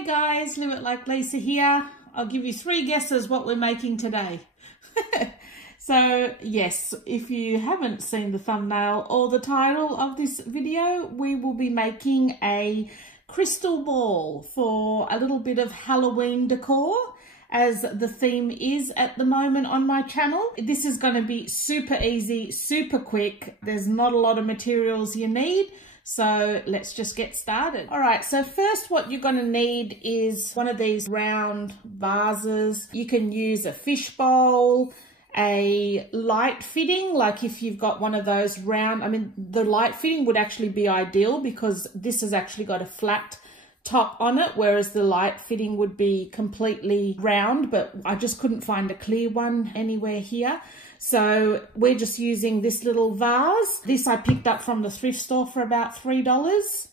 Hey guys, LiveItLikeLisa here. I'll give you 3 guesses what we're making today. So yes, if you haven't seen the thumbnail or the title of this video, we will be making a crystal ball for a little bit of Halloween decor, as the theme is at the moment on my channel. This is going to be super easy, super quick. There's not a lot of materials you need. So let's just get started. All right, so first what you're gonna need is one of these round vases. You can use a fish bowl, a light fitting, like if you've got one of those round, I mean, the light fitting would actually be ideal because this has actually got a flat top on it, whereas the light fitting would be completely round, but I just couldn't find a clear one anywhere here. So we're just using this little vase. This I picked up from the thrift store for about $3.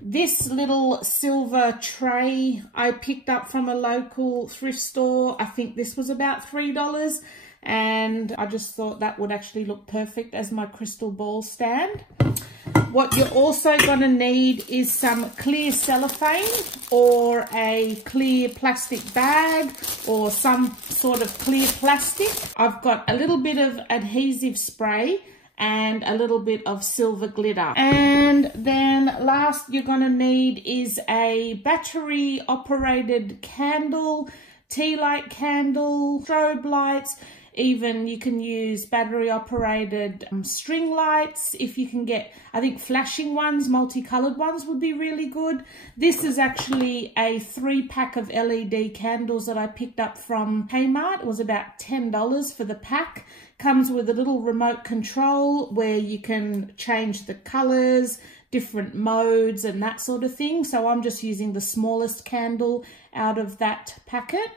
This little silver tray I picked up from a local thrift store. I think this was about $3. And I just thought that would actually look perfect as my crystal ball stand. What you're also going to need is some clear cellophane or a clear plastic bag or some sort of clear plastic. I've got a little bit of adhesive spray and a little bit of silver glitter. And then last you're going to need is a battery operated candle, tea light candle, strobe lights. Even you can use battery operated string lights if you can get, I think flashing ones, multicolored ones would be really good. This is actually a 3-pack of LED candles that I picked up from Kmart. It was about $10 for the pack. Comes with a little remote control where you can change the colors, different modes and that sort of thing. So I'm just using the smallest candle out of that packet.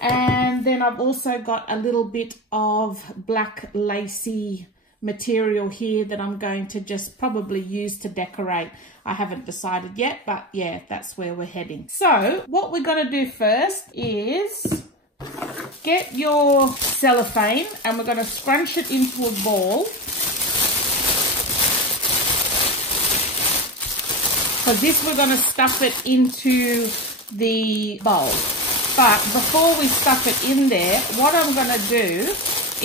And then I've also got a little bit of black lacy material here that I'm going to just probably use to decorate. I haven't decided yet, but yeah, that's where we're heading. So what we're going to do first is get your cellophane and we're going to scrunch it into a ball. For this, we're going to stuff it into the bowl. But before we stuff it in there, what I'm going to do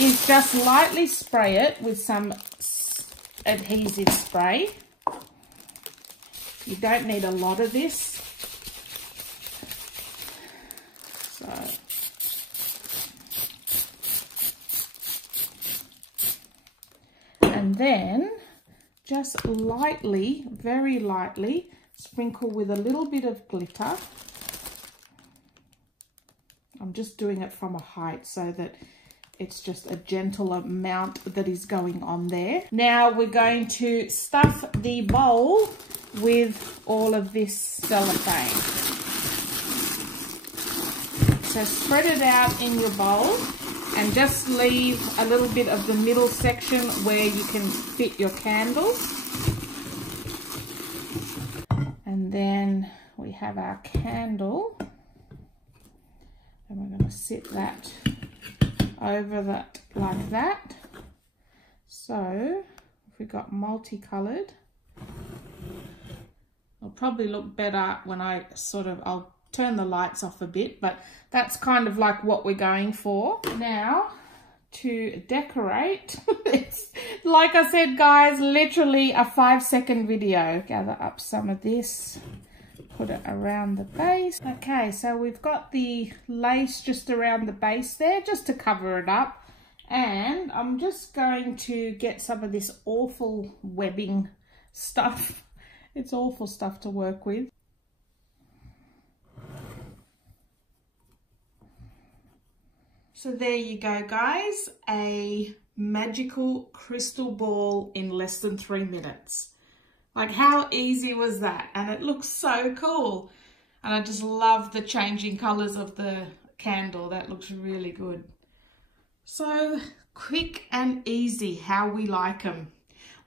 is just lightly spray it with some adhesive spray. You don't need a lot of this. So, and then just lightly, very lightly, sprinkle with a little bit of glitter. I'm just doing it from a height so that it's just a gentle amount that is going on there. Now we're going to stuff the bowl with all of this cellophane. So spread it out in your bowl and just leave a little bit of the middle section where you can fit your candles. And then we have our candle. And we're going to sit that over that like that. So if we've got multicolored, it'll probably look better when I I'll turn the lights off a bit, but that's kind of like what we're going for. Now to decorate, it's like I said guys, literally a 5-second video. Gather up some of this. Put it around the base. Okay, so we've got the lace just around the base there, just to cover it up. And I'm just going to get some of this awful webbing stuff. It's awful stuff to work with. So there you go, guys. A magical crystal ball in less than 3 minutes. Like, how easy was that? And it looks so cool. And I just love the changing colors of the candle. That looks really good. So quick and easy, how we like them.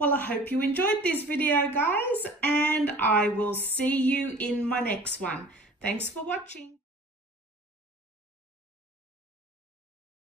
Well, I hope you enjoyed this video, guys, and I will see you in my next one. Thanks for watching.